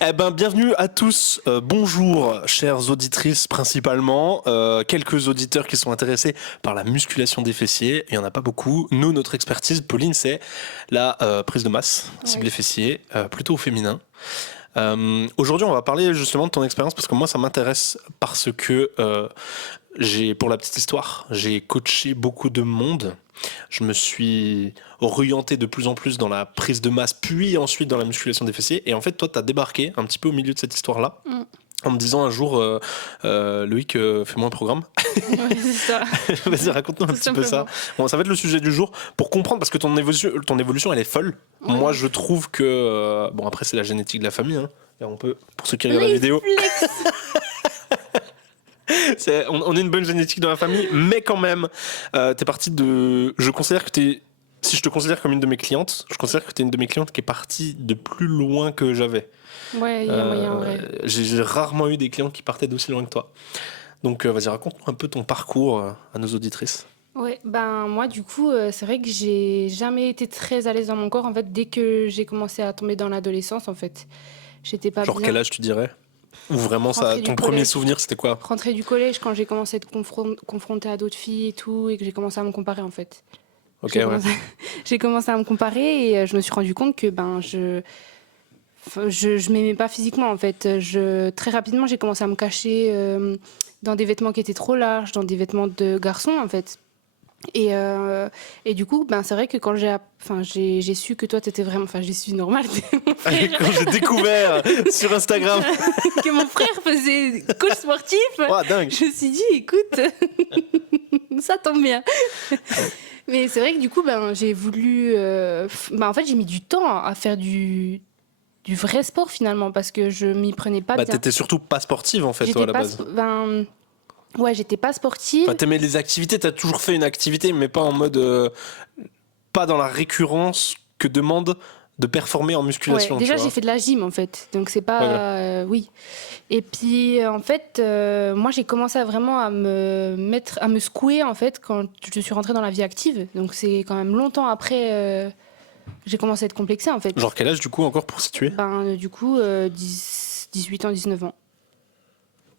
Eh ben, bienvenue à tous. Bonjour, chères auditrices principalement. Quelques auditeurs qui sont intéressés par la musculation des fessiers. Il n'y en a pas beaucoup. Nous, notre expertise, Pauline, c'est la prise de masse, ciblée fessier, plutôt au féminin. Aujourd'hui, on va parler justement de ton expérience parce que moi, ça m'intéresse parce que pour la petite histoire, j'ai coaché beaucoup de monde. Je me suis orienté de plus en plus dans la prise de masse, puis ensuite dans la musculation des fessiers. Et en fait, toi, tu as débarqué un petit peu au milieu de cette histoire-là. En me disant un jour, Loïc, fais-moi un programme. Ouais, c'est ça. Vas-y, raconte-nous un Tout petit peu ça. simplement. Bon, ça va être le sujet du jour pour comprendre, parce que ton évolution elle est folle. Ouais. Moi, je trouve que. Bon, après, c'est la génétique de la famille. Hein. Et on peut, pour ceux qui regardent la vidéo, on est une bonne génétique dans la famille, mais quand même, t'es partie de. Je considère que t'es. Si je te considère comme une de mes clientes, je considère que t'es une de mes clientes qui est partie de plus loin que j'avais. Ouais, il y a moyen, en vrai. J'ai rarement eu des clients qui partaient d'aussi loin que toi. Donc, vas-y, raconte-moi un peu ton parcours à nos auditrices. Ouais, ben moi du coup, c'est vrai que j'ai jamais été très à l'aise dans mon corps en fait dès que j'ai commencé à tomber dans l'adolescence en fait. J'étais pas Genre, bien. quel âge tu dirais? Ou vraiment, Rentrée ton du premier collège. souvenir, c'était quoi? Rentrée du collège quand j'ai commencé à être confrontée à d'autres filles et tout et que j'ai commencé à me comparer en fait. Ok, J'ai ouais. commencé... j'ai commencé à me comparer et je me suis rendu compte que je m'aimais pas physiquement en fait. Très rapidement j'ai commencé à me cacher dans des vêtements qui étaient trop larges, dans des vêtements de garçon en fait. Et du coup, ben, c'est vrai que quand j'ai su que toi, t'étais vraiment... Enfin, j'ai su normal, mon frère, Quand j'ai découvert sur Instagram. que mon frère faisait coach sportif, Oh, dingue. je me suis dit, écoute, ça tombe bien. Mais c'est vrai que du coup, ben, j'ai voulu... en fait, j'ai mis du temps à faire du vrai sport finalement, parce que je m'y prenais pas Bah, bien. t'étais surtout pas sportive, en fait, toi, à la base. Ouais, j'étais pas sportive. Enfin, t'aimais les activités, t'as toujours fait une activité, mais pas en mode. Pas dans la récurrence que demande de performer en Ouais, musculation. déjà tu j'ai vois. fait de la gym en fait, donc c'est pas oui. Et puis en fait, moi j'ai commencé vraiment à me secouer en fait quand je suis rentrée dans la vie active. Donc c'est quand même longtemps après j'ai commencé à être complexée en fait. Genre, quel âge, du coup, encore pour situer? Du coup 18 ans, 19 ans.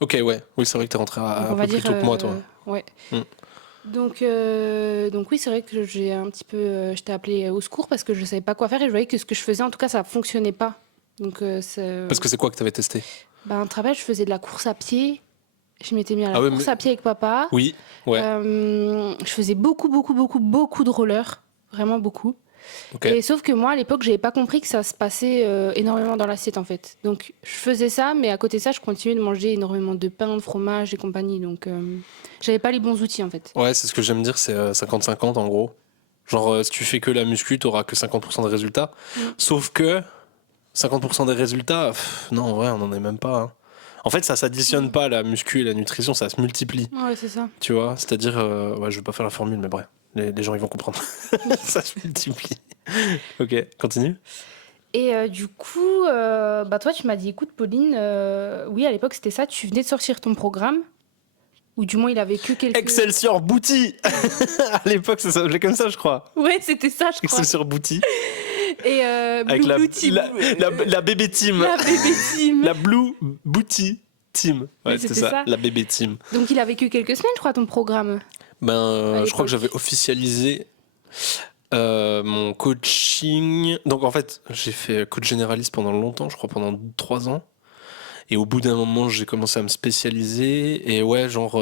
Ok, ouais. Oui, c'est vrai que t'es rentré Donc un on va peu plus dire tôt que moi, toi. ouais. Mm. Donc oui, c'est vrai que j'ai un petit peu je t'ai appelé au secours parce que je savais pas quoi faire et je voyais que ce que je faisais en tout cas ça fonctionnait pas. Donc Parce que c'est quoi que t'avais testé? un travail, je faisais de la course à pied. Je m'étais mis à la Ah ouais, course mais. à pied avec papa. Oui, ouais. Je faisais beaucoup de roller. Vraiment beaucoup. Ok. Et sauf que moi, à l'époque, j'avais pas compris que ça se passait énormément dans l'assiette, en fait. Donc, je faisais ça, mais à côté de ça, je continuais de manger énormément de pain, de fromage et compagnie. Donc, j'avais pas les bons outils, en fait. Ouais, c'est ce que j'aime dire, c'est 50-50 en gros. Genre, si tu fais que la muscu, t'auras que 50% des résultats. Sauf que 50% des résultats, non, en vrai, on n'en est même pas. Hein. En fait, ça s'additionne pas, la muscu et la nutrition, ça se multiplie. Ouais, c'est ça. Tu vois, c'est-à-dire, ouais, je vais pas faire la formule, mais bref, les gens ils vont comprendre. Ça se multiplie. Ok, continue. Et du coup, toi, tu m'as dit, écoute, Pauline, oui, à l'époque, c'était ça. Tu venais de sortir ton programme. Ou du moins, il avait que quelques... Excelsior Booty. À l'époque, ça s'appelait comme ça, je crois. Ouais, c'était ça, je crois. Excelsior Booty. Et Avec Blue Team. la bébé team. La bébé team. La Blue Booty Team. Ouais, Oui, c'était c'était ça, ça. la bébé team. Donc, il a vécu quelques semaines, je crois, ton programme. À Je crois que l'époque. j'avais officialisé mon coaching. Donc en fait, j'ai fait coach généraliste pendant longtemps, je crois pendant 3 ans. Et au bout d'un moment, j'ai commencé à me spécialiser. Et ouais, genre,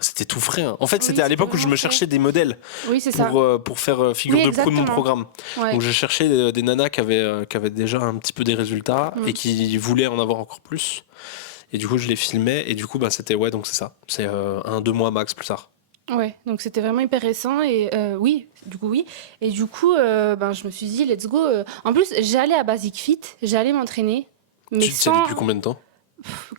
c'était tout frais. Hein. En fait, Oui, c'était à c'était l'époque où je vraiment me frais. cherchais des modèles Oui, c'est ça. pour faire figure Oui, de proue de mon exactement. programme. Ouais. Donc j'ai cherché des nanas qui avaient déjà un petit peu des résultats et qui voulaient en avoir encore plus. Et du coup, je les filmais. Et du coup, c'était, ouais, donc c'est ça. C'est 1-2 mois max plus tard. Ouais, donc c'était vraiment hyper récent. Et oui, du coup, oui. Et du coup, je me suis dit, let's go. En plus, j'allais à Basic Fit, j'allais m'entraîner. Mais Tu t'y allais sans depuis combien de temps?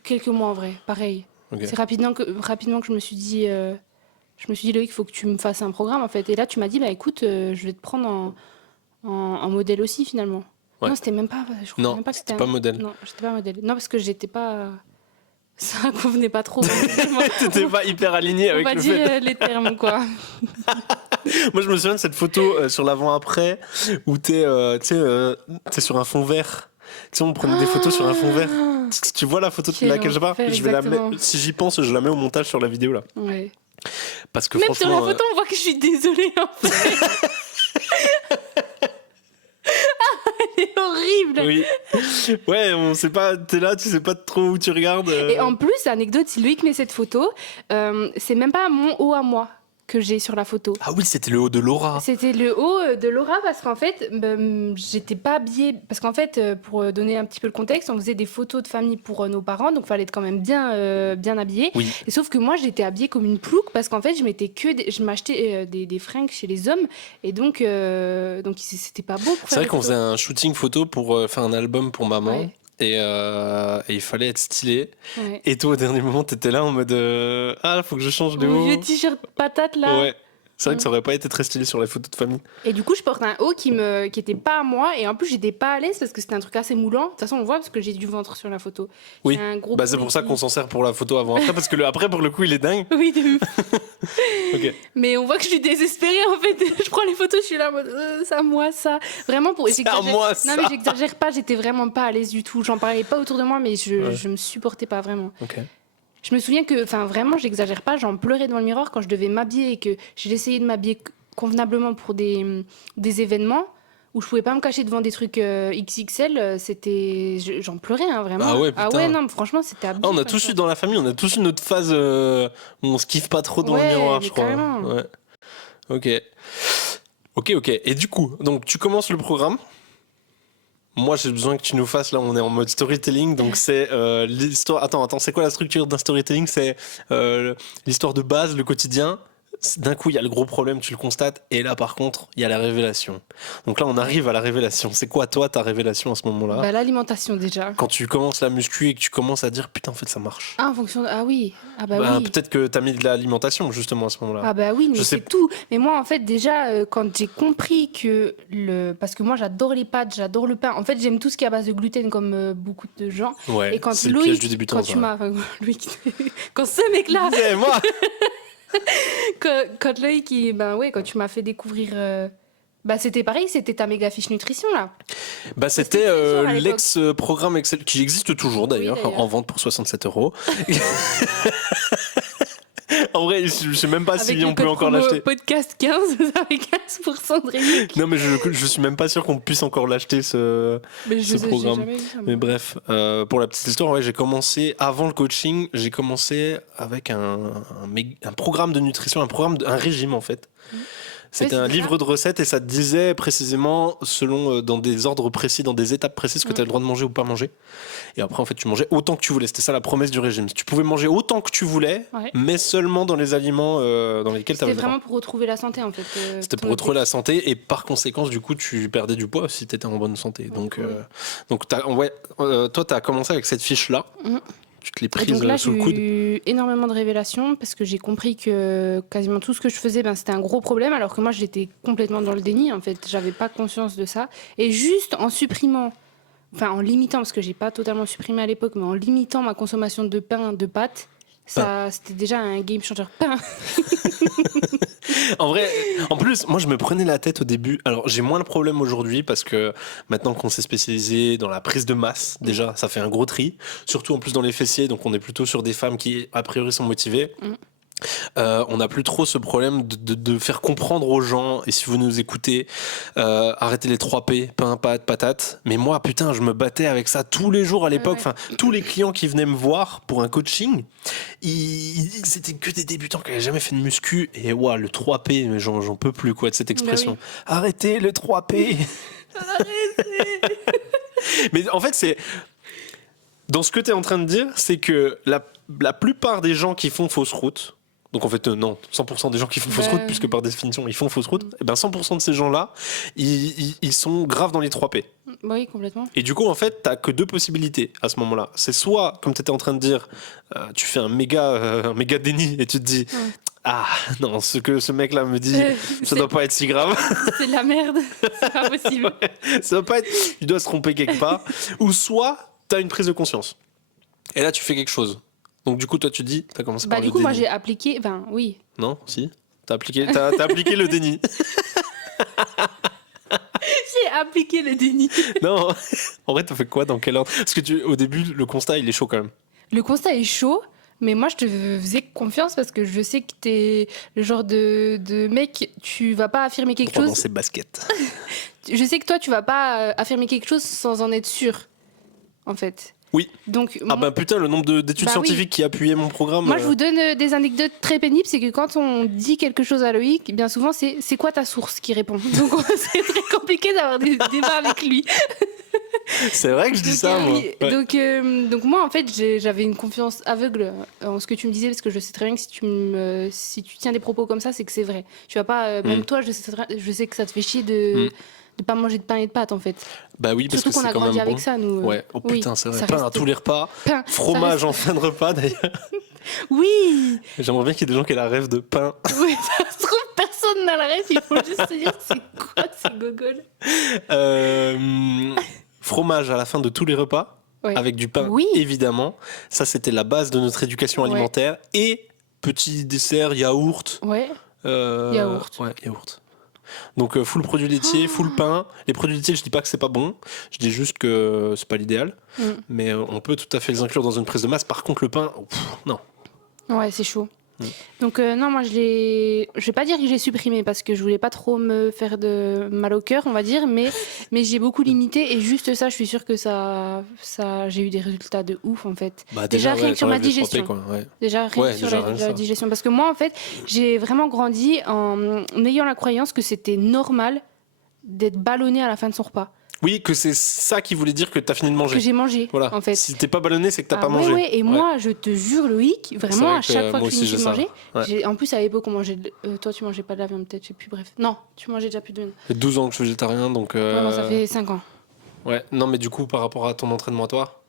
quelques mois en vrai, pareil. Ok. C'est rapidement que je me suis dit, Loïc, il faut que tu me fasses un programme en fait. Et là, tu m'as dit, bah écoute, je vais te prendre en modèle aussi finalement. Ouais. Non, c'était même pas. Je crois Non, même pas que c'était pas modèle. Non, j'étais pas modèle. Non, parce que j'étais pas. Ça convenait pas trop. T'étais pas hyper aligné On avec va le dire fait. les termes, quoi. Moi, je me souviens de cette photo sur l'avant-après où t'es sur un fond vert Tu sais, on prenait des photos sur un fond vert. Tu vois la photo de Quel laquelle je parle? enfer, Je vais la exactement. mettre, si j'y pense, je la mets au montage sur la vidéo là. Ouais. Parce que Même sur la franchement, photo, on voit que je suis désolée en fait. C'est horrible. oui. Ouais, on sait pas, t'es là, tu sais pas trop où tu regardes. Et en plus, anecdote, si Loïc met cette photo, c'est même pas mon haut à moi que j'ai sur la photo. Ah oui, c'était le haut de Laura. C'était le haut de Laura parce qu'en fait, j'étais pas habillée. Parce qu'en fait, pour donner un petit peu le contexte, on faisait des photos de famille pour nos parents, donc il fallait être quand même bien habillée. Oui. Et sauf que moi, j'étais habillée comme une plouque parce qu'en fait, je m'achetais des fringues chez les hommes et donc c'était pas beau pour C'est faire vrai des qu'on photos. faisait un shooting photo pour faire un album pour maman. Ouais. Et il fallait être stylé. Ouais. Et toi, au dernier moment, t'étais là en mode ah, faut que je change de Mon haut. vieux t-shirt patate là. Ouais. C'est vrai que ça aurait pas été très stylé sur les photos de famille. Et du coup, je porte un haut qui était pas à moi. Et en plus, j'étais pas à l'aise parce que c'était un truc assez moulant. De toute façon, on voit parce que j'ai du ventre sur la photo. Oui. J'ai un gros Bah, c'est pour ça ici. qu'on s'en sert pour la photo avant-après. Parce que après, pour le coup, il est dingue. Oui, de ouf. Ok. Mais on voit que je suis désespérée en fait. Je prends les photos, je suis là en mode c'est à moi ça. Vraiment pour. C'est à moi, ça. Non, mais j'exagère pas, j'étais vraiment pas à l'aise du tout. J'en parlais pas autour de moi, mais je me supportais pas vraiment. Ok. Je me souviens que, enfin vraiment, j'exagère pas, j'en pleurais devant le miroir quand je devais m'habiller et que j'essayais de m'habiller convenablement pour des événements où je pouvais pas me cacher devant des trucs XXL, j'en pleurais hein, vraiment. Ah ouais, putain. Ah ouais, non, franchement, c'était abusé. Ah, on a comme tous ça. eu dans la famille, on a tous eu notre phase où on se kiffe pas trop dans le Ouais, miroir, mais je crois. carrément. Ouais. Ok. Ok. Et du coup, donc tu commences le programme. Moi, j'ai besoin que tu nous fasses, là, on est en mode storytelling, donc c'est l'histoire... Attends, c'est quoi la structure d'un storytelling? C'est l'histoire de base, le quotidien. D'un coup, il y a le gros problème, tu le constates, et là, par contre, il y a la révélation. Donc là, on arrive à la révélation. C'est quoi, toi, ta révélation à ce moment-là? Bah, l'alimentation déjà. Quand tu commences la muscu et que tu commences à dire, putain, en fait, ça marche. Ah, en fonction de... Ah oui, ah bah oui. Peut-être que t'as mis de l'alimentation, justement, à ce moment-là. Ah bah oui, mais Je sais- c'est tout. Mais moi, en fait, déjà, quand j'ai compris que Parce que moi, j'adore les pâtes, j'adore le pain. En fait, j'aime tout ce qui est à base de gluten, comme beaucoup de gens. Ouais, Et quand c'est le piège Loïc, du débutant, quand ça. tu m'as... Enfin, Loïc, quand ce mec-là... Eh, moi Quand Loïc, quand tu m'as fait découvrir... Bah, c'était pareil, c'était ta méga fiche nutrition, là. Bah, c'était C'était très dur à l'époque. l'ex-programme Excel, qui existe toujours d'ailleurs, Oui, d'ailleurs. en vente pour 67 €. En vrai, je sais même pas Avec si le on peut code encore promo l'acheter. podcast 15, vous avez 15% de réduction. Non, mais je suis même pas sûr qu'on puisse encore l'acheter, ce Mais ce j'ai programme. jamais vu ça, moi. Mais bref, pour la petite histoire, ouais, j'ai commencé, avant le coaching, j'ai commencé avec un programme de nutrition, un régime en fait. C'était Ouais, un c'est livre de recettes et ça te disait précisément, selon dans des ordres précis, dans des étapes précises, que tu as le droit de manger ou pas manger. Et après, en fait, tu mangeais autant que tu voulais. C'était ça la promesse du régime. Tu pouvais manger autant que tu voulais, Ouais. mais seulement dans les aliments dans lesquels tu avais C'était le droit. vraiment pour retrouver la santé, en fait. C'était pour retrouver la santé et par conséquence, du coup, tu perdais du poids si tu étais en bonne santé. Donc, toi, tu as commencé avec cette fiche-là. Mhm. Tu te l'es Et prise donc là, sous j'ai le coude. eu énormément de révélations parce que j'ai compris que quasiment tout ce que je faisais, c'était un gros problème, alors que moi, j'étais complètement dans le déni. En fait, j'avais pas conscience de ça. Et juste en supprimant, enfin en limitant, parce que j'ai pas totalement supprimé à l'époque, mais en limitant ma consommation de pain, de pâtes, ça, c'était déjà un game changer. Pain. En vrai, en plus, moi je me prenais la tête au début. Alors j'ai moins le problème aujourd'hui parce que maintenant qu'on s'est spécialisé dans la prise de masse, déjà ça fait un gros tri. Surtout en plus dans les fessiers, donc on est plutôt sur des femmes qui a priori sont motivées. On n'a plus trop ce problème de faire comprendre aux gens, et si vous nous écoutez, arrêtez les 3 P, pain, pâte, patate. Mais moi, putain, je me battais avec ça tous les jours à l'époque. Ouais. Enfin, tous les clients qui venaient me voir pour un coaching, c'était que des débutants qui n'avaient jamais fait de muscu. Et ouais, le 3 P, mais j'en peux plus quoi de cette expression. oui. Arrêtez le 3 P. Mais en fait, c'est... Dans ce que tu es en train de dire, c'est que la plupart des gens qui font fausse route, donc en fait non, 100% des gens qui font fausse route, puisque par définition ils font fausse route, et ben 100% de ces gens-là, ils sont graves dans les 3 P. Oui, complètement. Et du coup, en fait, t'as que 2 possibilités à ce moment-là. C'est soit, comme tu étais en train de dire, tu fais un méga déni et tu te dis, ah non, ce que ce mec-là me dit, ça doit pas être si grave. C'est de la merde, c'est pas possible. Ça doit pas être, il doit se tromper quelque part. Ou soit, t'as une prise de conscience. Et là, tu fais quelque chose. Donc du coup, toi, tu dis, t'as commencé par Du le coup, moi déni. j'ai appliqué, oui. Non, si. T'as appliqué le déni. J'ai appliquer le déni. Non, en vrai, t'as fait quoi, dans quel ordre? Parce que au début, le constat, il est chaud quand même. Le constat est chaud, mais moi, je te faisais confiance parce que je sais que t'es le genre de mec, tu vas pas affirmer quelque Droit dans chose. ses baskets. Je sais que toi, tu vas pas affirmer quelque chose sans en être sûr, en fait. Oui. Donc, Ah bah putain, le nombre d'études Bah oui. scientifiques qui appuyaient mon programme. moi, je vous donne des anecdotes très pénibles. C'est que quand on dit quelque chose à Loïc, bien souvent, c'est quoi ta source qui répond. Donc, c'est très compliqué d'avoir des débats avec lui. C'est vrai que je dis Donc, ça, moi. oui. Ouais. Donc moi, en fait, j'avais une confiance aveugle en ce que tu me disais, parce que je sais très bien que si tu tiens des propos comme ça, c'est que c'est vrai. Tu vas pas, même toi, je sais que ça te fait chier de pas manger de pain et de pâtes, en fait. Bah oui, parce Surtout que qu'on c'est a quand grandi même bon. avec ça, nous. Ouais, oh Oui, putain, c'est vrai. ça Pain à reste- tous les repas. Pain, Fromage ça en fin de repas, d'ailleurs. Oui. J'aimerais bien qu'il y ait des gens qui aient la rêve de pain. Oui, ça se trouve, personne n'a la rêve, il faut juste se dire c'est quoi ces gogoles. Fromage à la fin de tous les repas, Ouais. avec du pain, Oui. évidemment. Ça, c'était la base de notre éducation Ouais. alimentaire. Et petit dessert, yaourt. Ouais. Yaourt. Ouais, yaourt. Donc, full produits laitiers, full pain. Les produits laitiers, je dis pas que c'est pas bon. Je dis juste que c'est pas l'idéal. Mais on peut tout à fait les inclure dans une prise de masse. Par contre, le pain, non. Ouais, c'est chaud. Donc non, moi je vais pas dire que j'ai supprimé parce que je voulais pas trop me faire de mal au cœur, on va dire, mais j'ai beaucoup limité et juste ça, je suis sûre que ça j'ai eu des résultats de ouf en fait. Bah, Déjà, rien ouais, que sur ma t'enlèves les digestion. 3P, quoi, ouais. Déjà rien Ouais, que sur déjà, rien que la ça. digestion parce que moi en fait, j'ai vraiment grandi en ayant la croyance que c'était normal d'être ballonné à la fin de son repas. Oui, que c'est ça qui voulait dire que t'as fini de manger. Que j'ai mangé Voilà. en fait. Si t'es pas ballonné, c'est que t'as pas Ouais, mangé. ouais, et moi, je te jure, Loïc, C'est vraiment, vrai à chaque que fois moi que je aussi, finissais de j'ai ça. manger, Ouais. en plus, à l'époque, on mangeait. Toi, tu mangeais pas de la viande, peut-être, je sais plus, bref. Non, tu mangeais déjà plus de viande. Ça fait 12 ans que je suis végétarien, donc. Ouais, moi, ça fait 5 ans. Ouais, non, mais du coup, par rapport à ton entraînement à toi,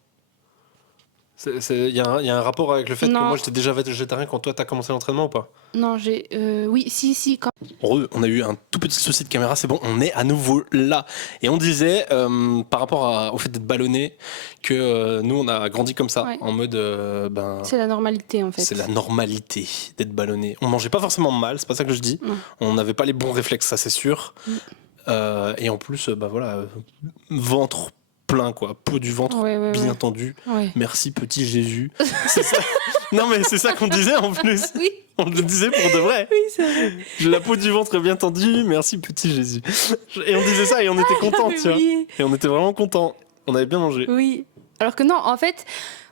il y a un rapport avec le fait que Non. moi j'étais déjà végétarien quand toi t'as commencé l'entraînement ou pas? Non, j'ai. Oui, si, quand. On a eu un tout petit souci de caméra, c'est bon, on est à nouveau là. Et on disait, par rapport au fait d'être ballonné, que nous on a grandi comme ça, Ouais. en mode. C'est la normalité, en fait. C'est la normalité d'être ballonné. On mangeait pas forcément mal, c'est pas ça que je dis. Non. On n'avait pas les bons réflexes, ça c'est sûr. Et en plus, ventre plein quoi, peau du ventre Ouais, bien tendu. Ouais. Merci petit Jésus. C'est ça. Non mais c'est ça qu'on disait en plus. Oui, On le disait pour de vrai. oui, c'est vrai. J'ai la peau du ventre bien tendue, merci petit Jésus. Et on disait ça et on était contents, tu vois. Oui, Et on était vraiment contents. On avait bien mangé. oui. Alors que non, en fait,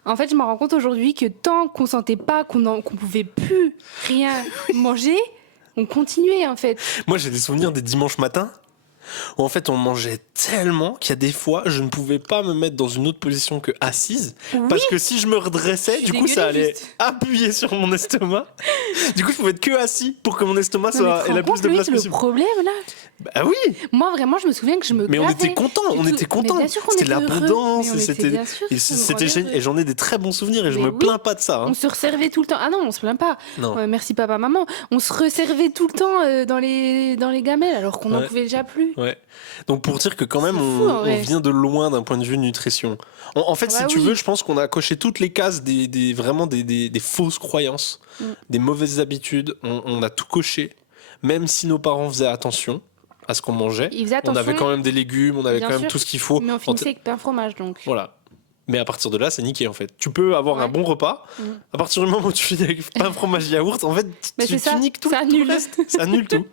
je me rends compte aujourd'hui que tant qu'on sentait pas qu'on pouvait plus rien manger, on continuait, en fait. Moi j'ai des souvenirs des dimanches matins où en fait on mangeait tellement qu'il y a des fois je ne pouvais pas me mettre dans une autre position que assise parce que si je me redressais du coup ça dégueulé, allait juste. appuyer sur mon estomac. Du coup je pouvais être que assis pour que mon estomac Non, mais soit tu te ait la rends plus compte, de Loïc, place le possible. problème, là. Bah oui, Moi, vraiment, je me souviens que je me mais on gavais. était contents, on Et était tout. Mais contents. bien sûr qu'on C'était était heureux, l'abondance, mais on et était c'était bien sûr, et on c'était rendait génial heureux. et j'en ai des très bons souvenirs et je Mais me oui. plains pas de ça. Hein. On se resservait tout le temps. Ah non, on se plaint pas. Non. Merci papa, maman. On se resservait tout le temps dans les gamelles alors qu'on n'en Ouais. pouvait déjà plus. Ouais. Donc pour dire que quand même C'est fou, en on vrai. vient de loin d'un point de vue nutrition. En fait, Ah si bah tu oui. veux, je pense qu'on a coché toutes les cases vraiment des fausses croyances, des mauvaises habitudes. On a tout coché, même si nos parents faisaient attention à ce qu'on mangeait. Ils faisaient On avait attention, quand même des légumes, on avait bien quand même sûr, tout ce qu'il faut. mais on finissait avec pain fromage donc. Voilà. Mais à partir de là, c'est niqué en fait. Tu peux avoir un Ouais. bon repas. À partir du moment où tu finis avec pain, fromage, yaourt, en fait, Mais tu c'est ça, niques tout, ça tout le annule. reste. Ça annule tout.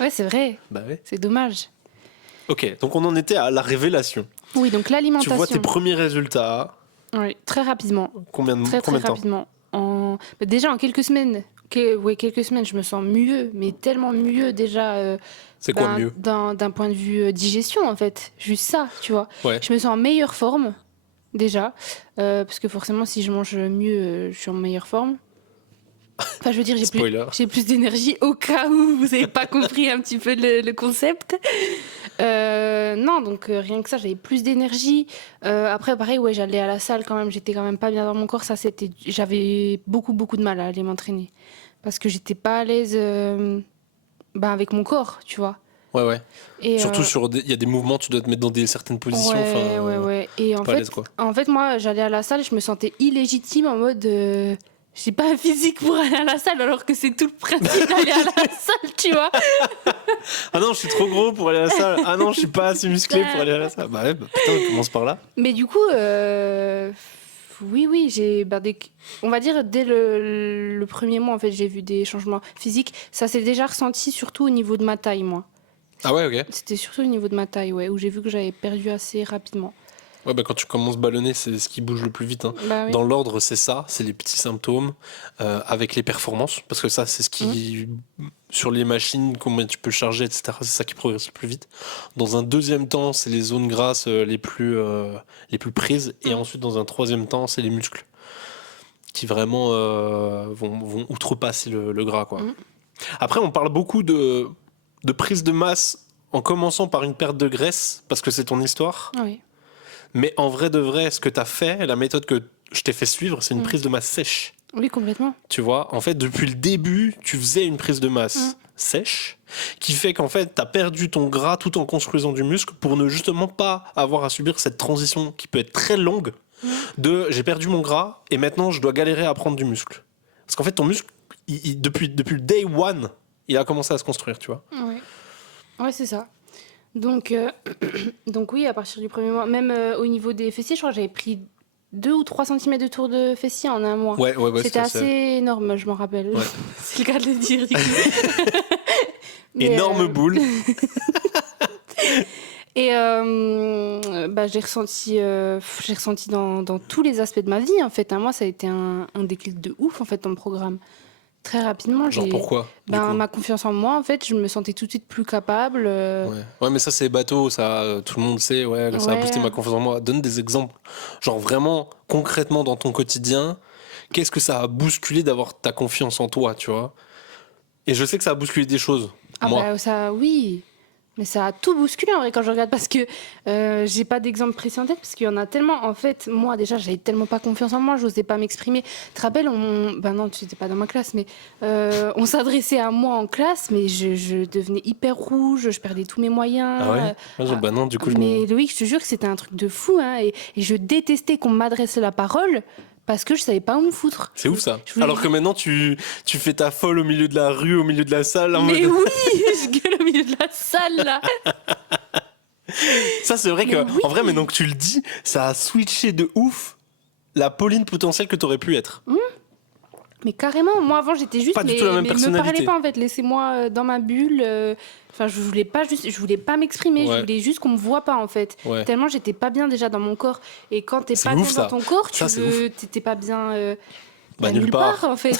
Ouais, c'est vrai. Bah ouais. C'est dommage. Ok, donc on en était à la révélation. Oui, donc Tu l'alimentation. vois tes premiers résultats. Oui, très rapidement. Combien Très de temps rapidement. Déjà en quelques semaines. Quelques semaines, je me sens mieux, mais tellement mieux déjà. C'est quoi mieux? D'un point de vue digestion, en fait. Juste ça, tu vois. Ouais. Je me sens en meilleure forme, déjà. Parce que forcément, si je mange mieux, je suis en meilleure forme. Enfin, je veux dire, Spoiler. j'ai plus d'énergie au cas où vous n'avez pas compris un petit peu le concept. Non, donc rien que ça, j'avais plus d'énergie. Après, pareil, ouais, j'allais à la salle quand même. J'étais quand même pas bien dans mon corps. J'avais beaucoup de mal à aller m'entraîner parce que j'étais pas à l'aise avec mon corps, tu vois. Ouais. Et, Surtout il y a des mouvements, tu dois te mettre dans certaines positions. Ouais. Et pas à l'aise, quoi. en fait, moi, j'allais à la salle et je me sentais illégitime en mode j'ai pas un physique pour aller à la salle, alors que c'est tout le principe d'aller à la salle, tu vois. Ah non, je suis trop gros pour aller à la salle. Ah non, je suis pas assez musclé pour aller à la salle. Bah ouais, bah putain, on commence par là. Mais du coup, oui, on va dire dès le premier mois, en fait, j'ai vu des changements physiques. Ça s'est déjà ressenti surtout au niveau de ma taille, moi. Ah ouais, ok. C'était surtout au niveau de ma taille, ouais, où j'ai vu que j'avais perdu assez rapidement. Ouais, bah quand tu commences ballonner, c'est ce qui bouge le plus vite. Hein. Bah oui. Dans l'ordre, c'est ça, c'est les petits symptômes avec les performances, parce que ça, c'est ce qui, sur les machines, combien tu peux charger, etc. C'est ça qui progresse le plus vite. Dans un deuxième temps, c'est les zones grasses les plus prises, et ensuite, dans un troisième temps, c'est les muscles qui vraiment vont outrepasser le gras, quoi. Après, on parle beaucoup de prise de masse en commençant par une perte de graisse, parce que c'est ton histoire. Oui. Mais en vrai de vrai, ce que tu as fait, la méthode que je t'ai fait suivre, c'est une prise de masse sèche. Oui, complètement. Tu vois, en fait, depuis le début, tu faisais une prise de masse sèche, qui fait qu'en fait, tu as perdu ton gras tout en construisant du muscle pour ne justement pas avoir à subir cette transition qui peut être très longue de j'ai perdu mon gras et maintenant je dois galérer à prendre du muscle. Parce qu'en fait, ton muscle, depuis le day one, il a commencé à se construire, tu vois. Oui, ouais, c'est ça. Donc, donc oui, à partir du premier mois, même au niveau des fessiers, je crois que j'avais pris 2 ou 3 cm de tour de fessier en un mois. Ouais, c'était assez énorme, je m'en rappelle. Ouais. C'est le cas de le dire, du coup. Mais, énorme boule. Et j'ai ressenti dans tous les aspects de ma vie, en fait. Moi, ça a été un déclic de ouf, en fait, dans le programme. Très rapidement, Genre pourquoi ma confiance en moi, en fait, je me sentais tout de suite plus capable. Ouais, mais ça c'est bateau, ça tout le monde sait, ça a boosté ma confiance en moi. Donne des exemples, genre vraiment concrètement dans ton quotidien, qu'est-ce que ça a bousculé d'avoir ta confiance en toi, tu vois? Et je sais que ça a bousculé des choses. Moi. Ça, oui. Mais ça a tout bousculé en vrai quand je regarde, parce que j'ai pas d'exemple précis en tête, parce qu'il y en a tellement. En fait, moi déjà, j'avais tellement pas confiance en moi, j'osais pas m'exprimer. Tu te rappelles, non, tu n'étais pas dans ma classe, mais on s'adressait à moi en classe, mais je devenais hyper rouge, je perdais tous mes moyens. Ah ouais non, du coup, mais Loïc, je te jure que c'était un truc de fou, hein, et je détestais qu'on m'adresse la parole. Parce que je savais pas où me foutre. C'est ouf ça. Alors que maintenant tu fais ta folle au milieu de la rue, au milieu de la salle. Mais oui, je gueule au milieu de la salle là. Ça c'est vrai en vrai, maintenant que tu le dis, ça a switché de ouf la Pauline potentielle que t'aurais pu être. Mais carrément, moi avant j'étais juste, pas du tout la même personnalité. me parlez pas en fait, laissez-moi dans ma bulle. Enfin, je voulais pas m'exprimer, je voulais juste qu'on me voit pas en fait. Tellement j'étais pas bien déjà dans mon corps. Et quand t'es pas bien dans ton corps, t'es pas bien nulle part en fait.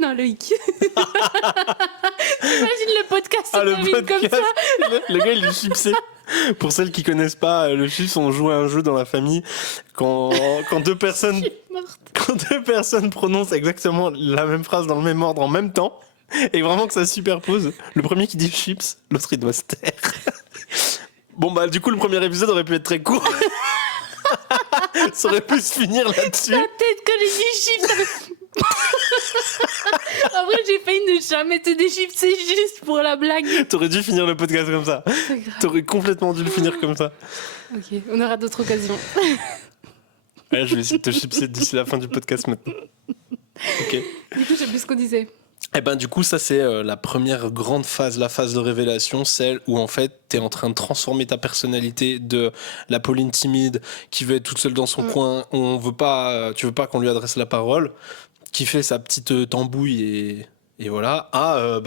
Non, Loïc. J'imagine le podcast comme ça. Le gars, il est chipsé. Pour celles qui connaissent pas, le chips, on joue à un jeu dans la famille quand deux personnes prononcent exactement la même phrase dans le même ordre en même temps et vraiment que ça se superpose. Le premier qui dit chips, l'autre il doit se taire. Bon bah du coup le premier épisode aurait pu être très court. Ça aurait pu se finir là-dessus. La tête que j'ai dit chips. En vrai, j'ai failli ne jamais te déchipser juste pour la blague. T'aurais dû finir le podcast comme ça. T'aurais complètement dû le finir comme ça. Ok, on aura d'autres occasions. Ouais, je vais essayer de te chipser d'ici la fin du podcast maintenant. Ok. Du coup, je sais plus ce qu'on disait. Et ben du coup, ça c'est la première grande phase, la phase de révélation, celle où en fait t'es en train de transformer ta personnalité de la Pauline timide qui veut être toute seule dans son coin, tu veux pas qu'on lui adresse la parole, qui fait sa petite tambouille et voilà, à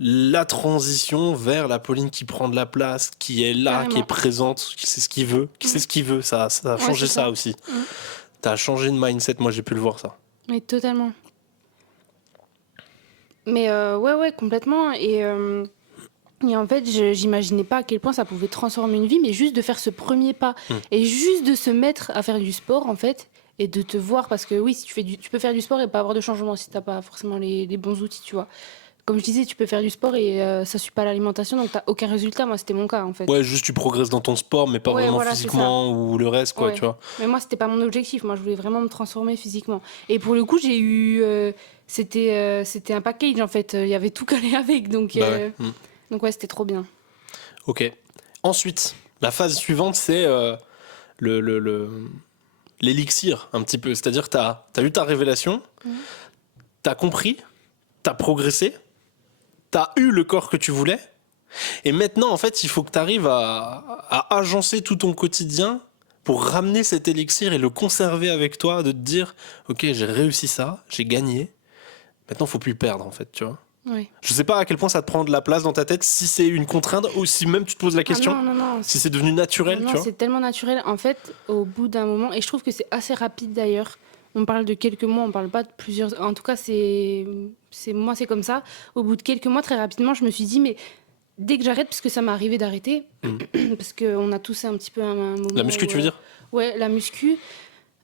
la transition vers la Pauline qui prend de la place, qui est là, qui est présente, qui sait ce qu'il veut, ça a changé ça aussi. T'as changé de mindset, moi j'ai pu le voir ça. Mais totalement. Mais ouais, complètement. Et en fait, j'imaginais pas à quel point ça pouvait transformer une vie, mais juste de faire ce premier pas et juste de se mettre à faire du sport, en fait, et de te voir. Parce que oui, si tu peux faire du sport et pas avoir de changement si t'as pas forcément les bons outils, tu vois. Comme je disais, tu peux faire du sport et ça suit pas l'alimentation, donc t'as aucun résultat. Moi, c'était mon cas, en fait. Ouais, juste tu progresses dans ton sport, mais pas vraiment physiquement ou le reste, quoi, tu vois. Mais moi, c'était pas mon objectif. Moi, je voulais vraiment me transformer physiquement. Et pour le coup, j'ai eu... c'était un package, en fait. Il y avait tout collé avec, donc... Donc ouais, c'était trop bien. Ok. Ensuite, la phase suivante, c'est l'élixir un petit peu. C'est-à-dire que t'as eu ta révélation, t'as compris, t'as progressé, t'as eu le corps que tu voulais, et maintenant en fait il faut que t'arrives à agencer tout ton quotidien pour ramener cet élixir et le conserver avec toi, de te dire ok, j'ai réussi ça, j'ai gagné, maintenant faut plus le perdre en fait, tu vois. Oui. Je sais pas à quel point ça te prend de la place dans ta tête, si c'est une contrainte ou si même tu te poses la question, Non. si c'est devenu naturel, Non, tu vois. c'est tellement naturel. En fait, au bout d'un moment, et je trouve que c'est assez rapide d'ailleurs. On parle de quelques mois, on parle pas de plusieurs. En tout cas, moi, c'est comme ça. Au bout de quelques mois, très rapidement, je me suis dit, mais dès que j'arrête, parce que ça m'est arrivé d'arrêter, parce qu'on a tous un petit peu un moment. La muscu, tu veux dire? Ouais, la muscu.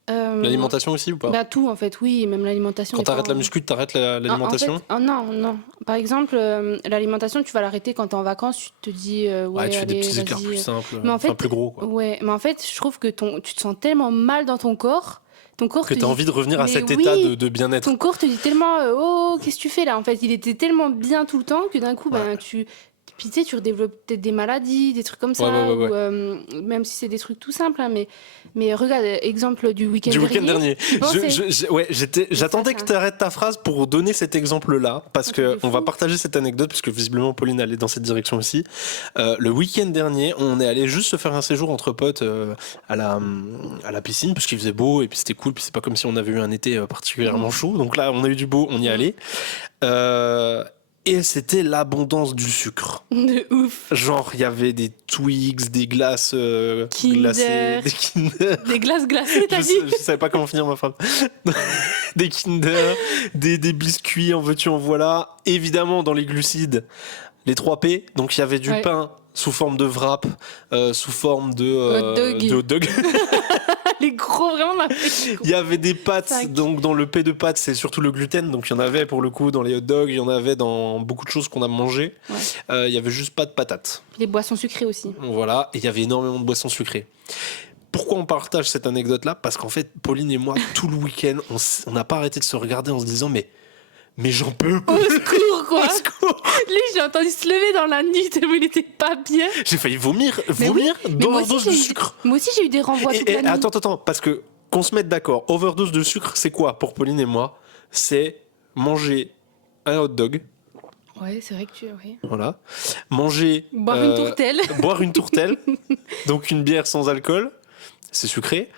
L'alimentation aussi ou pas? Bah tout en fait, oui, même l'alimentation. Quand t'arrêtes la muscu, t'arrêtes l'alimentation? En fait, non. Par exemple, l'alimentation, tu vas l'arrêter quand t'es en vacances, tu te dis Ouais, tu fais des allez, petits écarts vas-y. plus simples, Mais en fait, plus gros, quoi. Ouais, mais en fait, je trouve que tu te sens tellement mal dans ton corps Que t'as envie de revenir à mais cet oui, état de bien-être. Ton corps te dit tellement oh, qu'est-ce que tu fais là? En fait, il était tellement bien tout le temps que d'un coup, ben puis tu sais, tu développes peut-être des maladies, des trucs comme ça, Ouais. ou même si c'est des trucs tout simples, hein, mais regarde, exemple du week-end dernier. J'attendais que tu arrêtes ta phrase pour donner cet exemple-là, parce qu'on va partager cette anecdote, puisque visiblement Pauline allait dans cette direction aussi. Le week-end dernier, on est allé juste se faire un séjour entre potes à la piscine, parce qu'il faisait beau, et puis c'était cool, puis c'est pas comme si on avait eu un été particulièrement chaud, donc là on a eu du beau, on y allait. Et c'était l'abondance du sucre. De ouf. Genre, il y avait des Twix, des glaces glacées, des Kinder. Des glaces glacées, t'as dit? Je savais pas comment finir ma phrase. Des Kinder, des biscuits, en veux-tu, en voilà. Évidemment, dans les glucides, les 3 P. Donc, il y avait du pain sous forme de wrap, sous forme de hot dog. Les gros, vraiment. Il y avait des pâtes, donc dans le P de pâtes, c'est surtout le gluten, donc il y en avait pour le coup dans les hot dogs, il y en avait dans beaucoup de choses qu'on a mangées. Il y avait juste pas de patates. Les boissons sucrées aussi. Voilà, et il y avait énormément de boissons sucrées. Pourquoi on partage cette anecdote-là? Parce qu'en fait, Pauline et moi, tout le week-end, on n'a pas arrêté de se regarder en se disant mais j'en peux plus. Au secours, quoi. Au secours. Lui, j'ai entendu se lever dans la nuit tellement il était pas bien. J'ai failli vomir d'overdose de sucre. Moi aussi, j'ai eu des renvois toute la nuit. Attends, parce que qu'on se mette d'accord, overdose de sucre, c'est quoi pour Pauline et moi? C'est manger un hot dog. Ouais, c'est vrai que oui. Voilà. Manger. Boire une tourtelle. Boire une tourtelle. Donc une bière sans alcool. C'est sucré.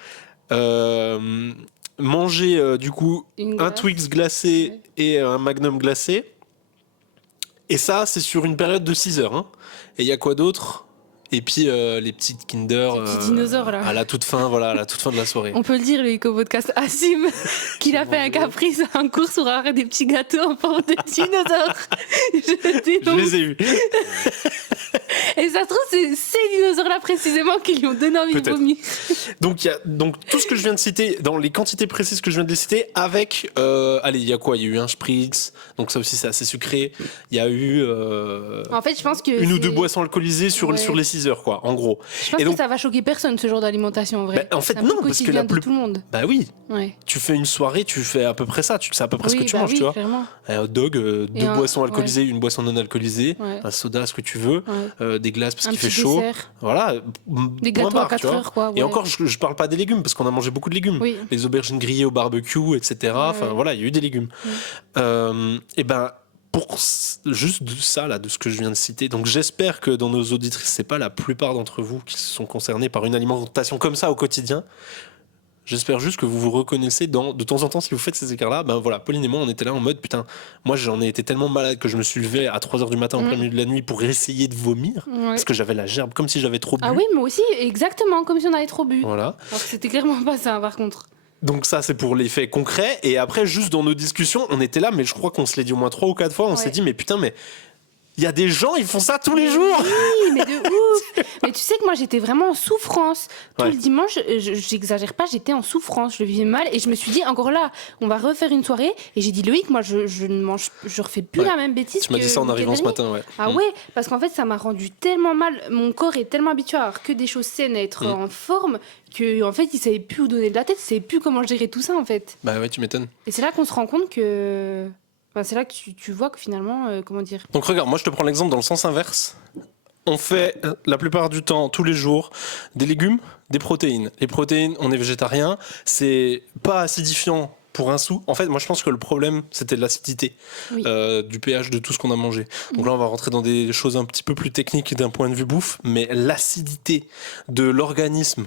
Manger du coup un Twix glacé et un Magnum glacé. Et ça, c'est sur une période de 6 heures. Hein. Et il y a quoi d'autre? Et puis les petites Kinder les petits dinosaures là. À la toute fin, à la toute fin de la soirée. On peut le dire, le éco-podcast Assim, qu'il a fait un caprice en course pour avoir des petits gâteaux en forme de dinosaures. Je les ai eus. Et ça se trouve, c'est ces dinosaures-là précisément qui lui ont donné envie de vomir. Donc tout ce que je viens de citer, dans les quantités précises que je viens de citer, avec, allez, il y a quoi? Il y a eu un spritz, donc ça aussi c'est assez sucré. Il y a eu en fait, je pense que une ou deux boissons alcoolisées sur les 6 heures, quoi, en gros. Je pense que ça va choquer personne, ce genre d'alimentation, en vrai. En fait, non, parce que de tout le monde. Bah oui. Ouais. Tu fais une soirée, tu fais à peu près ça, tu sais à peu près ce que tu manges, tu vois. Clairement. Un hot dog, 2 boissons alcoolisées, une boisson non alcoolisée, un soda, ce que tu veux, des glaces parce qu'il fait chaud. Dessert. Voilà. Des gâteaux à 4 heures, quoi. Et encore, je parle pas des légumes parce qu'on a mangé beaucoup de légumes. Oui. Les aubergines grillées au barbecue, etc. Enfin voilà, il y a eu des légumes. Et ben, pour juste de ça, là, de ce que je viens de citer, donc j'espère que dans nos auditrices, c'est pas la plupart d'entre vous qui sont concernés par une alimentation comme ça au quotidien. J'espère juste que vous vous reconnaissez de temps en temps, si vous faites ces écarts-là. Ben voilà, Pauline et moi, on était là en mode putain, moi j'en ai été tellement malade que je me suis levé à 3h du matin en plein milieu de la nuit pour essayer de vomir. Parce que j'avais la gerbe, comme si j'avais trop bu. Ah oui, moi aussi, exactement, comme si on avait trop bu. Voilà. Alors que c'était clairement pas ça, par contre. Donc ça, c'est pour les faits concrets. Et après, juste dans nos discussions, on était là, mais je crois qu'on se l'est dit au moins 3 ou 4 fois, on s'est dit, mais putain, mais il y a des gens, ils font ça tous les jours. Oui, mais de ouf. Mais tu sais que moi, j'étais vraiment en souffrance. Tout le dimanche, j'exagère pas, j'étais en souffrance. Je le vivais mal. Et je me suis dit, encore là, on va refaire une soirée. Et j'ai dit, Loïc, moi, je refais plus la même bêtise. Tu m'as dit ça en arrivant ce matin, Ah ouais, parce qu'en fait, ça m'a rendu tellement mal. Mon corps est tellement habitué à avoir que des choses saines, à être en forme, que en fait, il savait plus où donner de la tête. Il savait plus comment gérer tout ça, en fait. Bah ouais, tu m'étonnes. Et c'est là qu'on se rend compte que... Enfin, c'est là que tu vois que finalement, comment dire... Donc regarde, moi je te prends l'exemple dans le sens inverse. on fait la plupart du temps, tous les jours, des légumes, des protéines. Les protéines, on est végétarien, c'est pas acidifiant pour un sou. En fait, moi je pense que le problème, c'était de l'acidité, Oui. du pH de tout ce qu'on a mangé. Donc là, on va rentrer dans des choses un petit peu plus techniques d'un point de vue bouffe, mais l'acidité de l'organisme,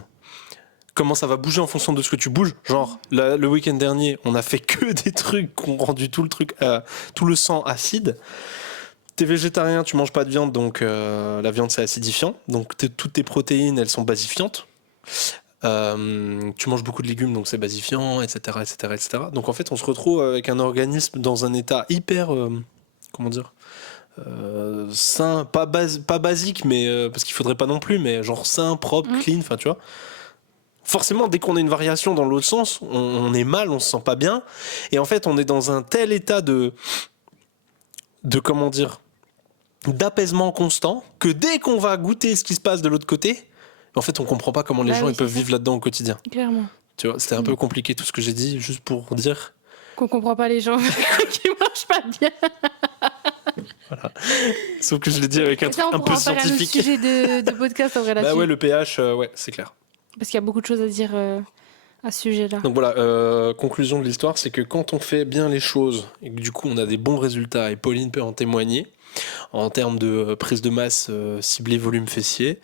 comment ça va bouger en fonction de ce que tu bouges. Genre, le week-end dernier, on a fait que des trucs qui ont rendu tout le sang acide. T'es végétarien, tu manges pas de viande, donc la viande c'est acidifiant. Donc toutes tes protéines, elles sont basifiantes. Tu manges beaucoup de légumes, donc c'est basifiant, etc., etc., etc. Donc en fait, on se retrouve avec un organisme dans un état hyper, comment dire, sain, pas basique, mais parce qu'il faudrait pas non plus, mais genre sain, propre, clean, enfin tu vois. Forcément, dès qu'on a une variation dans l'autre sens, on est mal, on se sent pas bien, et en fait, on est dans un tel état de comment dire, d'apaisement constant, que dès qu'on va goûter ce qui se passe de l'autre côté, en fait, on comprend pas comment les gens ils peuvent vivre là-dedans au quotidien. Clairement. Tu vois, c'était un peu compliqué tout ce que j'ai dit, juste pour dire. Qu'on comprend pas les gens qui mangent pas bien. Voilà. Sauf que je l'ai dit avec un truc un peu scientifique. C'est un sujet de podcast en vrai là-dessus. Bah ouais, le pH, ouais, c'est clair. Parce qu'il y a beaucoup de choses à dire à ce sujet-là. Donc voilà, conclusion de l'histoire, c'est que quand on fait bien les choses et que du coup on a des bons résultats, et Pauline peut en témoigner, en termes de prise de masse ciblée volume fessier,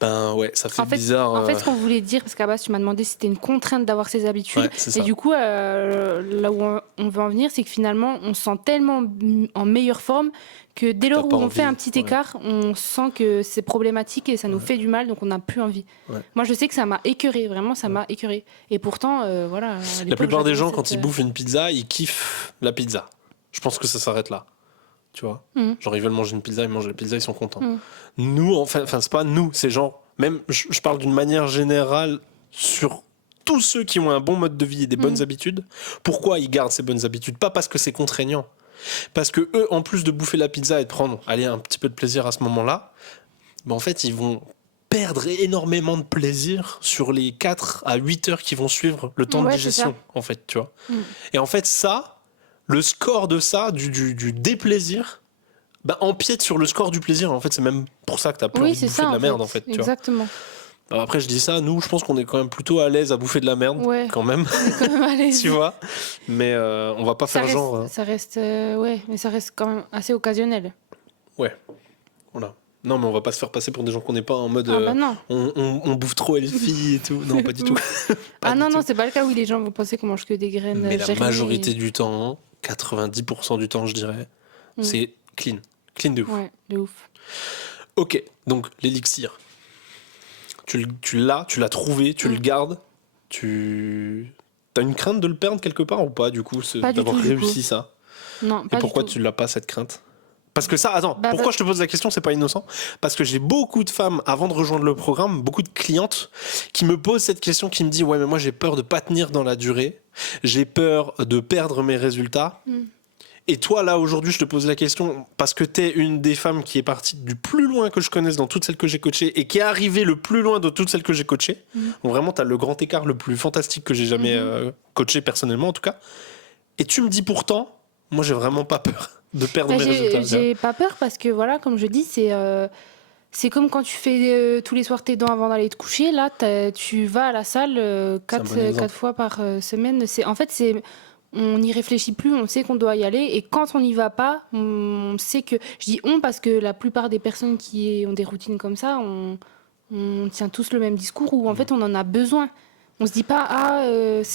ben ouais, ça fait bizarre. En fait, ce qu'on voulait dire, parce qu'à base, tu m'as demandé si c'était une contrainte d'avoir ces habitudes. Ouais, c'est ça. Et du coup, là où on veut en venir, c'est que finalement, on se sent tellement en meilleure forme que dès lors où on fait un petit écart, on sent que c'est problématique et ça nous fait du mal, donc on n'a plus envie. Ouais. Moi, je sais que ça m'a écœuré, vraiment, ça m'a écœuré. Et pourtant, voilà. La plupart des gens, quand ils bouffent une pizza, ils kiffent la pizza. Je pense que ça s'arrête là. Tu vois, genre ils veulent manger une pizza, ils mangent la pizza, ils sont contents. Nous, enfin c'est pas nous, c'est genre, même je parle d'une manière générale sur tous ceux qui ont un bon mode de vie et des bonnes habitudes. Pourquoi ils gardent ces bonnes habitudes? Pas parce que c'est contraignant, parce que eux, en plus de bouffer la pizza et de prendre, allez, un petit peu de plaisir à ce moment-là, ben en fait ils vont perdre énormément de plaisir sur les 4 à 8 heures qui vont suivre le temps de digestion, en fait, tu vois. Et en fait ça, le score de ça, du déplaisir, bah, empiète sur le score du plaisir. En fait, c'est même pour ça que t'as plus envie de bouffer de la merde, en fait. Exactement. Tu vois. Après, je dis ça, nous, je pense qu'on est quand même plutôt à l'aise à bouffer de la merde, quand même. On est quand même à l'aise. Tu vois. Mais on va pas faire genre. Ça reste, ouais, mais ça reste quand même assez occasionnel. Ouais. Voilà. Non, mais on va pas se faire passer pour des gens qu'on n'est pas en mode. Non. On bouffe trop healthy et tout. Non, pas du tout. Non, c'est pas le cas où les gens vont penser qu'on mange que des graines. Mais la majorité du temps, 90% du temps, je dirais, c'est clean. Clean de ouf. Ouais, de ouf. Ok, donc l'élixir. Tu l'as trouvé, tu le gardes. T'as une crainte de le perdre quelque part ou pas, du coup, d'avoir réussi ça? Non, pas Et pourquoi tu l'as pas, cette crainte? Parce que ça, attends, pourquoi je te pose la question, c'est pas innocent? Parce que j'ai beaucoup de femmes, avant de rejoindre le programme, beaucoup de clientes qui me posent cette question, qui me disent, ouais, mais moi j'ai peur de pas tenir dans la durée, j'ai peur de perdre mes résultats. Et toi, là, aujourd'hui, je te pose la question parce que t'es une des femmes qui est partie du plus loin que je connaisse dans toutes celles que j'ai coachées et qui est arrivée le plus loin de toutes celles que j'ai coachées. Donc vraiment, t'as le grand écart le plus fantastique que j'ai jamais coaché personnellement, en tout cas. Et tu me dis pourtant, moi, j'ai vraiment pas peur de perdre mes résultats. J'ai pas peur parce que, voilà, comme je dis, c'est comme quand tu fais tous les soirs tes dents avant d'aller te coucher. Là, tu vas à la salle 4 fois par semaine. En fait, on n'y réfléchit plus, on sait qu'on doit y aller. Et quand on n'y va pas, on sait que... Je dis on parce que la plupart des personnes qui ont des routines comme ça, on tient tous le même discours où en fait on en a besoin. On se dit pas,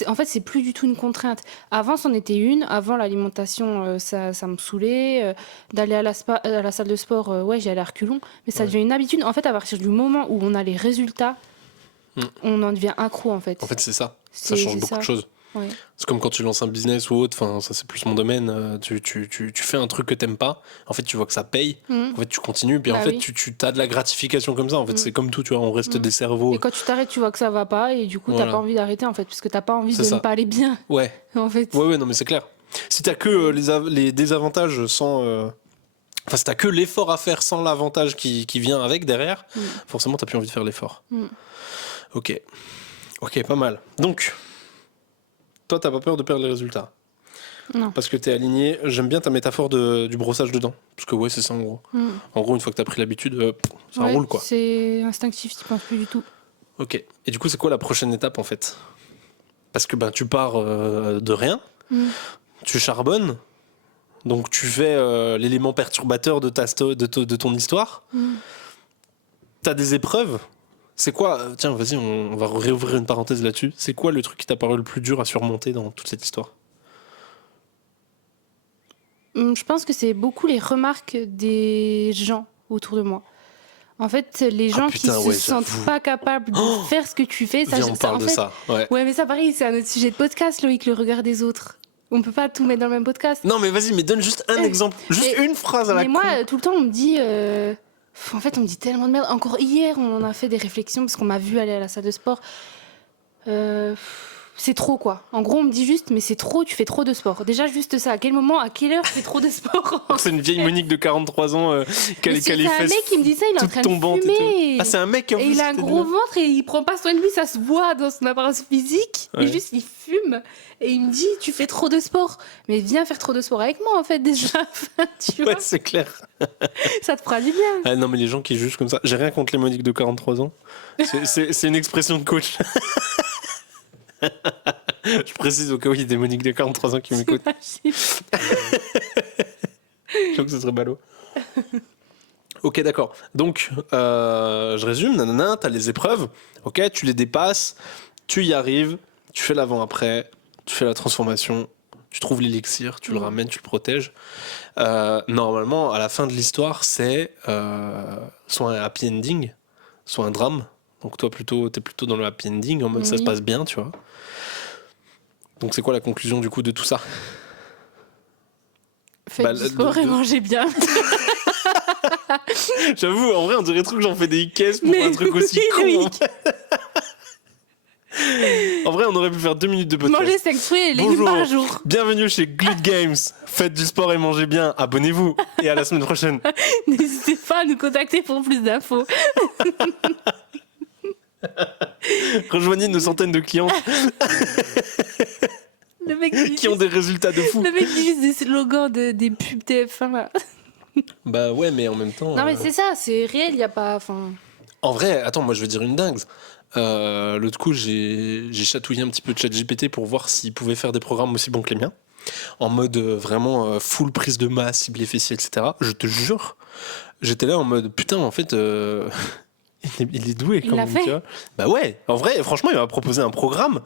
en fait c'est plus du tout une contrainte. Avant c'en était une, avant l'alimentation ça me saoulait. D'aller à la salle de sport, j'y allais à reculons. Mais ça devient une habitude. En fait, à partir du moment où on a les résultats, on en devient accro en fait. En fait c'est ça, ça change beaucoup de choses. Ouais. C'est comme quand tu lances un business ou autre, enfin ça c'est plus mon domaine, tu fais un truc que t'aimes pas, en fait tu vois que ça paye, en fait tu continues, puis en fait tu as de la gratification comme ça, en fait c'est comme tout, tu vois, on reste des cerveaux. Et quand tu t'arrêtes, tu vois que ça va pas, et du coup t'as pas envie d'arrêter en fait, parce que t'as pas envie de ne pas aller bien. Ouais. En fait. Ouais, non mais c'est clair. Si t'as que les désavantages sans... Enfin si t'as que l'effort à faire sans l'avantage qui vient avec derrière, forcément t'as plus envie de faire l'effort. Ok, pas mal. Donc... Toi, t'as pas peur de perdre les résultats? Non. parce que t'es aligné. J'aime bien ta métaphore du brossage de dents. Parce que ouais, c'est ça en gros. En gros, une fois que t'as pris l'habitude, ça Ouais, roule quoi. C'est instinctif, tu penses plus du tout. Ok. Et du coup, c'est quoi la prochaine étape en fait? Parce que tu pars de rien, tu charbonnes, donc tu fais l'élément perturbateur de ton histoire. T'as des épreuves. C'est quoi Tiens, vas-y, on va réouvrir une parenthèse là-dessus. C'est quoi le truc qui t'a paru le plus dur à surmonter dans toute cette histoire? Je pense que c'est beaucoup les remarques des gens autour de moi. En fait, les gens qui putain, se ouais, sentent j'avoue. pas capables de faire ce que tu fais, Viens, on parle en de fait, ça. Ouais. Ouais, mais ça, pareil, c'est un autre sujet de podcast, Loïc, le regard des autres. On peut pas tout mettre dans le même podcast. Non, mais vas-y, mais donne juste un exemple. Juste Et- une phrase à la Mais moi, con. tout le temps, on me dit. En fait, on me dit tellement de merde. Encore hier, on en a fait des réflexions parce qu'on m'a vu aller à la salle de sport. C'est trop, quoi. En gros, on me dit juste, mais c'est trop, tu fais trop de sport. Déjà, juste ça. À quel moment, à quelle heure tu fais trop de sport? C'est une vieille Monique de 43 ans qui a Mais les c'est un fesses mec qui me dit ça, il est en toutes train de tombantes et fumer. tout. Ah, c'est un mec en Et plus. il a un qui te dit gros ça. ventre et il prend pas soin de lui, ça se voit dans son apparence physique. Ouais. Et juste, il fume. Et il me dit, tu fais trop de sport. Mais viens faire trop de sport avec moi, en fait, déjà. Tu vois, Ouais, c'est clair. ça te fera du bien. Ah non, mais les gens qui jugent comme ça, j'ai rien contre les Moniques de 43 ans. C'est une expression de coach. Je précise au cas où il y a des Moniques de 43 ans qui m'écoutent. T'imagines. Je trouve que ce serait ballot. Ok, d'accord. Donc, je résume. Nanana, t'as les épreuves. Ok, tu les dépasses. Tu y arrives. Tu fais l'avant-après. Tu fais la transformation. Tu trouves l'élixir. Tu le ramènes. Tu le protèges. Normalement, à la fin de l'histoire, c'est soit un happy ending, soit un drame. Donc toi, t'es plutôt dans le happy ending, en mode ça se passe bien, tu vois. Donc c'est quoi la conclusion du coup de tout ça? Faites du sport et mangez bien. J'avoue, en vrai, on dirait trop que j'en fais des caisses pour Mais un truc aussi oui, con. oui. En vrai, on aurait pu faire 2 minutes de podcast. Mangez 5 fruits et légumes Bonjour, par jour. bienvenue chez Glut Games. Faites du sport et mangez bien. Abonnez-vous et à la semaine prochaine. N'hésitez pas à nous contacter pour plus d'infos. Rejoignez nos centaines de clients Le mec qui ont des résultats de fou. Le mec dit juste des slogans des pubs TF1 là. Bah ouais, mais en même temps. Non mais c'est ça, c'est réel, il y a pas. Enfin. En vrai, attends, moi je vais dire une dingue. L'autre coup, j'ai chatouillé un petit peu de ChatGPT pour voir s'il pouvait faire des programmes aussi bons que les miens. En mode vraiment full prise de masse, ciblé fessier, etc. Je te jure, j'étais là en mode putain, en fait, il est doué quand Il l'a même. fait. Tu vois. Bah ouais, en vrai, franchement, il m'a proposé un programme.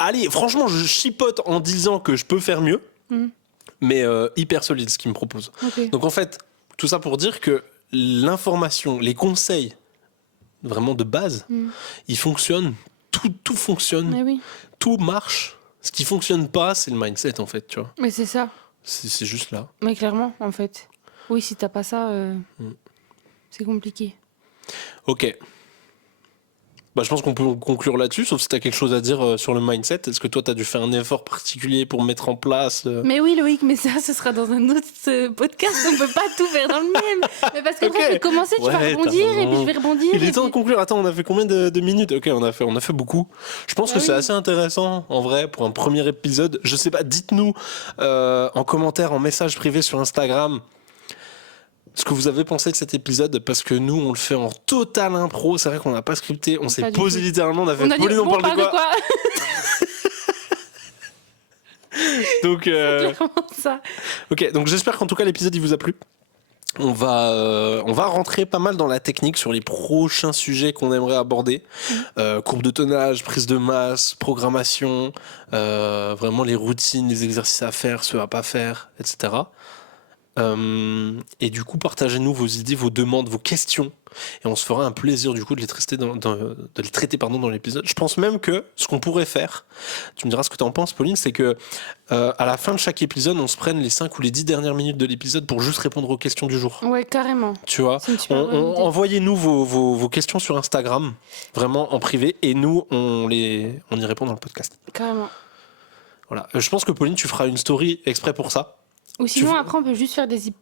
Allez, franchement, je chipote en disant que je peux faire mieux, mais hyper solide ce qu'il me propose. Ok. Donc en fait, tout ça pour dire que l'information, les conseils vraiment de base, ils fonctionnent, tout fonctionne, Mais oui. tout marche. Ce qui fonctionne pas, c'est le mindset en fait, tu vois. Mais c'est ça. C'est juste là. Mais clairement, en fait. Oui, si t'as pas ça, c'est compliqué. Ok. Bah, je pense qu'on peut conclure là-dessus, sauf si tu as quelque chose à dire sur le mindset. Est-ce que toi, tu as dû faire un effort particulier pour mettre en place Mais oui, Loïc, mais ça, ce sera dans un autre podcast. On peut pas tout faire dans le même. Mais parce que Ok. je vais commencer, tu vas Ouais, rebondir, t'as et puis raison. je vais rebondir. Il et est temps de puis- conclure. Attends, on a fait combien de minutes? Ok, on a fait beaucoup. Je pense que Ah c'est oui. assez intéressant, en vrai, pour un premier épisode. Je sais pas, dites-nous en commentaire, en message privé sur Instagram, ce que vous avez pensé de cet épisode, parce que nous, on le fait en total impro. C'est vrai qu'on n'a pas scripté. On s'est Pas du posé tout. littéralement. On a fait On a dit, Pauline, on bon, parle de quoi? Donc, Clairement ça. ok, donc j'espère qu'en tout cas l'épisode il vous a plu. On va rentrer pas mal dans la technique sur les prochains sujets qu'on aimerait aborder. Courbe de tonnage, prise de masse, programmation, vraiment les routines, les exercices à faire, ceux à pas faire, etc. Et du coup, partagez-nous vos idées, vos demandes, vos questions. Et on se fera un plaisir du coup de les traiter dans l'épisode. Je pense même que ce qu'on pourrait faire, tu me diras ce que tu en penses Pauline, c'est que à la fin de chaque épisode, on se prenne les 5 ou les 10 dernières minutes de l'épisode pour juste répondre aux questions du jour. Ouais, carrément. Tu vois, C'est une super bonne idée. envoyez-nous vos questions sur Instagram, vraiment en privé, et nous, on y répond dans le podcast. Carrément. Voilà. Je pense que Pauline, tu feras une story exprès pour ça. Ou sinon, veux- après, on peut juste faire des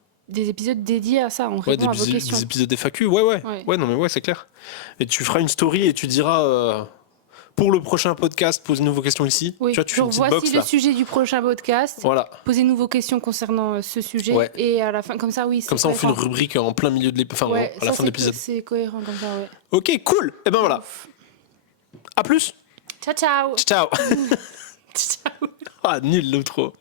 épisodes dédiés à ça. On Ouais, répond à vos questions. des épisodes FAQ, ouais. Ouais. Ouais, non, mais ouais, c'est clair. Et tu feras une story et tu diras pour le prochain podcast, posez-nous vos questions ici. Oui, Tu vois, tu fais une petite voici box le là. sujet du prochain podcast. Voilà. Posez-nous vos questions concernant ce sujet. Ouais. Et à la fin, comme ça, oui. Comme ça, on fait une cohérent. rubrique en plein milieu de l'épisode. Enfin, Ouais, à la ça, fin de l'épisode. C'est cohérent comme ça, ouais. Ok, cool. Et ben voilà. À plus. Ciao, ciao. Ciao. Ciao. Ah, nul l'outro.